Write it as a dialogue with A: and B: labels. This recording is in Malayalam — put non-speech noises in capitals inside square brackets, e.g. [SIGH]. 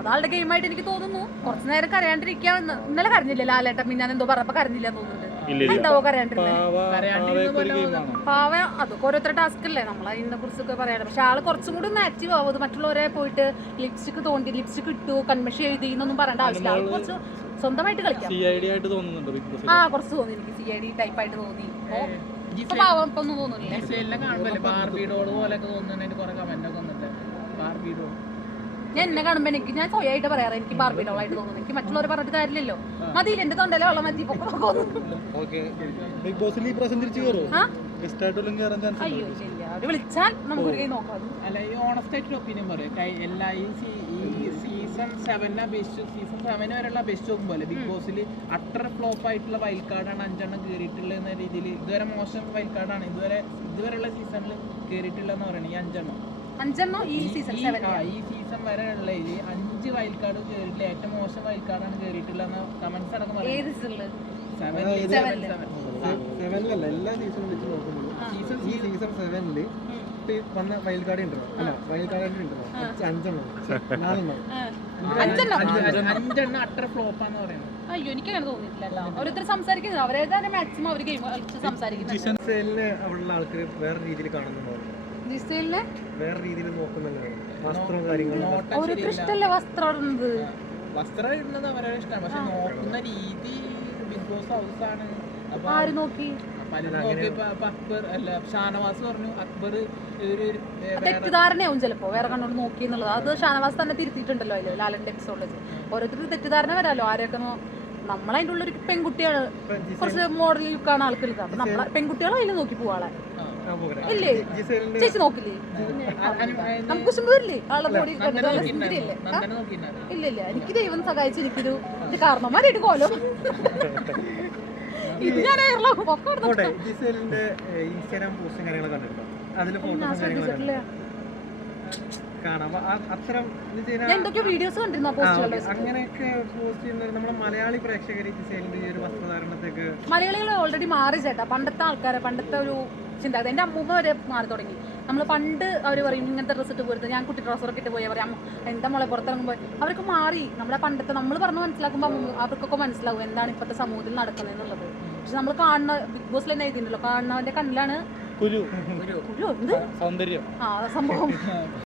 A: അതാളുടെ ഗെയിമായിട്ട് എനിക്ക് തോന്നുന്നു. കുറച്ചു നേരം കരയാണ്ടിരിക്കാന്ന് ഇന്നലെ കരഞ്ഞില്ല ലാലേട്ടൻ പിന്നെ എന്തോ പറഞ്ഞപ്പോ കരഞ്ഞില്ല തോന്നുന്നുണ്ട്. എന്താവോ കരയാണ്ടിരുന്നത്
B: പാവ
A: അതൊക്കെ ഓരോരുത്തരുടെ ടാസ്ക് അല്ലേ? നമ്മൾ അതിനെ കുറിച്ചൊക്കെ പറയാറ്. പക്ഷെ ആൾ കുറച്ചും കൂടി ഒന്ന് ആക്റ്റീവ് ആവും. മറ്റുള്ളവരെ പോയിട്ട് ലിപ്സ്റ്റിക് തോണ്ടി ലിപ്സ്റ്റിക് ഇട്ടു കൺമഷി എഴുതി എന്നൊന്നും പറയേണ്ട ആവശ്യമില്ല. ആൾ കുറച്ച് സ്വന്തമായിട്ട് കളിക്കാം. ആ കുറച്ച് തോന്നി എനിക്ക്. സി ഐ ഡി ടൈപ്പായിട്ട് തോന്നി. പാവം ഇപ്പൊ ഒന്നും തോന്നുന്നില്ലേ?
C: ഡോൾ ഡോൾ
A: ഞാൻ എന്നെ കാണുമ്പോ എനിക്ക് ഞാൻ സ്വയമായിട്ട് പറയാറ് എനിക്ക് ബാർബി ഡോളായിട്ട് തോന്നുന്നു. എനിക്ക് മറ്റുള്ളവർ പറഞ്ഞിട്ട് കാര്യമില്ലല്ലോ. മതി എന്റെ തൊണ്ടയിലെ വെള്ളം മതി
B: ബിഗ് ബോസിൽ ഈ പ്രാവശ്യം തിരിച്ചു
A: അയ്യോ ശരി അവർ വിളിച്ചാൽ നമുക്കൊരു കൈ നോക്കാം.
C: അല്ല ഈ ഓണസ്റ്റ് ആയിട്ട് ഒപ്പീനിയൻ പറയും. എല്ലാ ഈ സീസൺ സെവനെ അപേക്ഷിച്ച് സീസൺ സെവന് വരെയുള്ള അപേക്ഷിച്ച് നോക്കുമ്പോൾ ബിഗ് ബോസിൽ അത്ര ഫ്ലോപ്പ് ആയിട്ടുള്ള വൈൽഡ് കാർഡാണ് അഞ്ചെണ്ണം കയറിയിട്ടുള്ളത് എന്ന രീതിയിൽ ഇതുവരെ മോശം വൈൽഡ് കാർഡാണ് ഇതുവരെ ഇതുവരെയുള്ള സീസണിൽ കയറിയിട്ടുള്ളതെന്ന് പറയുന്നത് ഈ അഞ്ചെണ്ണം.
A: അഞ്ചെണ്ണം? ഈ സീസൺ
C: ഈ-
A: സെവൻ
C: ഈ സീസൺ വരെ ഉള്ളതിൽ അഞ്ച് വൈൽഡ് കാർഡ് കയറിയിട്ടില്ല ഏറ്റവും മോശം വൈൽഡ് കാർഡാണ് കയറിയിട്ടുള്ളതെന്ന് കമന്റ്സ് അടക്കം
A: ഏത് സീസണിൽ
C: സെവൻ
A: സെവനിൽ.
D: സെവനിലല്ല എല്ലാ സീസണും വെച്ച് നോക്കുമ്പോൾ
C: സീസൺ
D: ഈ സീസൺ സെവനിൽ വന്ന വൈൽഡ് കാർഡ് ഉണ്ടല്ലോ. അല്ല വയൽക്കാട് ഉണ്ടല്ലോ. അഞ്ചെണ്ണം
A: അഞ്ചെണ്ണം?
C: അത്ര ഫ്ലോപ്പാന്ന് പറയുന്നത്.
A: അയ്യോ എനിക്ക് അങ്ങനെ തോന്നിയിട്ടില്ല കേട്ടോ ഓരോരുത്തർ സംസാരിക്കുന്നത് അവരേതാണ് മാക്സിമം അവർ ഗെയിം കളിച്ച് സംസാരിക്കുന്നത്.
D: സെയിലിന് അവിടെയുള്ള ആൾക്കാർ വേറെ രീതിയിൽ കാണുന്നുണ്ടോ?
A: ജിസയിലിനെ
D: വേറെ രീതിയിൽ നോക്കുന്നുണ്ടോ? വസ്ത്രവും കാര്യങ്ങളും
C: നോട്ടം
A: ഓരോരുത്തർ ഇഷ്ടമല്ലേ വസ്ത്രം ഇടുന്നത്.
C: വസ്ത്രം ഇടുന്നത് അവരുടെ ഇഷ്ടമാണ്. പക്ഷെ നോക്കുന്ന രീതി ബിഗ് ബോസ് ഹൗസ് ആണ്. അപ്പൊ
A: ആര് നോക്കി?
C: ഷാനവാസ് പറഞ്ഞു. അക്ബർ
A: തെറ്റിദ്ധാരണയാവും ചിലപ്പോ. വേറെ കണ്ണോട് നോക്കി എന്നുള്ളത്. അത് ഷാനവാസ് തന്നെ തിരുത്തിയിട്ടുണ്ടല്ലോ അല്ലെ ലാലന്റെ എപ്പിസോഡിൽ ഓരോരുത്തർ തെറ്റിദ്ധാരണ വരാലോ. ആരെയൊക്കെ നമ്മളതിന്റെ ഉള്ളൊരു പെൺകുട്ടിയാണ്. കുറച്ച് മോഡലിൽ കാണാൻ ആൾക്ക് ഉള്ളത് അപ്പൊ നമ്മളെ പെൺകുട്ടികളെ അതിൽ നോക്കി പോവാളെ. ഇല്ലേ? ചേച്ചി നോക്കില്ലേ? നമുക്ക് ഇഷ്ടമില്ലേ ആളെ ബോഡി ഇല്ലേ? ഇല്ല ഇല്ല. എനിക്ക് ദൈവം സഹായിച്ചു എനിക്കൊരു ഇത് കോലം. ഇത് ഞാൻ
D: ഇൻസ്റ്റാഗ്രാം പോസ്റ്റും കാര്യങ്ങളൊക്കെ കണ്ടിട്ടുണ്ടോ? അതിൽ ഫോട്ടോസും കാര്യങ്ങളൊക്കെ
A: എന്തൊക്കെയോ വീഡിയോസ് കണ്ടിരുന്നു.
D: അങ്ങനെയൊക്കെ പോസ്റ്റ് ചെയ്യുന്ന നമ്മുടെ മലയാളി പ്രേക്ഷകർ
A: മലയാളികൾ ഓൾറെഡി മാറി ചേട്ടാ. പണ്ടത്തെ ആൾക്കാരെ. പണ്ടത്തെ ഒരു ചിന്താഗതി എന്റെ അമ്മൂമ്മ വരെ മാറി തുടങ്ങി. നമ്മൾ പണ്ട് അവർ പറയും ഇങ്ങനത്തെ ഡ്രസ്സ് ഇട്ട് പോരുത്. ഞാൻ കുട്ടി ഡ്രസ്സൊക്കെ ഇട്ട് പോയി. പറയാം എന്താ മോളെ പുറത്തിറങ്ങുമ്പോൾ അവർക്ക് മാറി. നമ്മളെ പണ്ടത്തെ നമ്മൾ പറഞ്ഞ് മനസ്സിലാക്കുമ്പോൾ അവർക്കൊക്കെ മനസ്സിലാവും എന്താണ് ഇപ്പോഴത്തെ സമൂഹത്തിൽ നടക്കുന്നത് എന്നുള്ളത് പക്ഷെ നമ്മൾ കാണുന്ന ബിഗ് ബോസിൽ തന്നെ എഴുതിയിട്ടുണ്ടല്ലോ കാണുന്നവന്റെ കണ്ണിലാണ്
B: കുരു.
A: കുരു.
B: സൗന്ദര്യം.
A: ആ സംഭവം. [LAUGHS]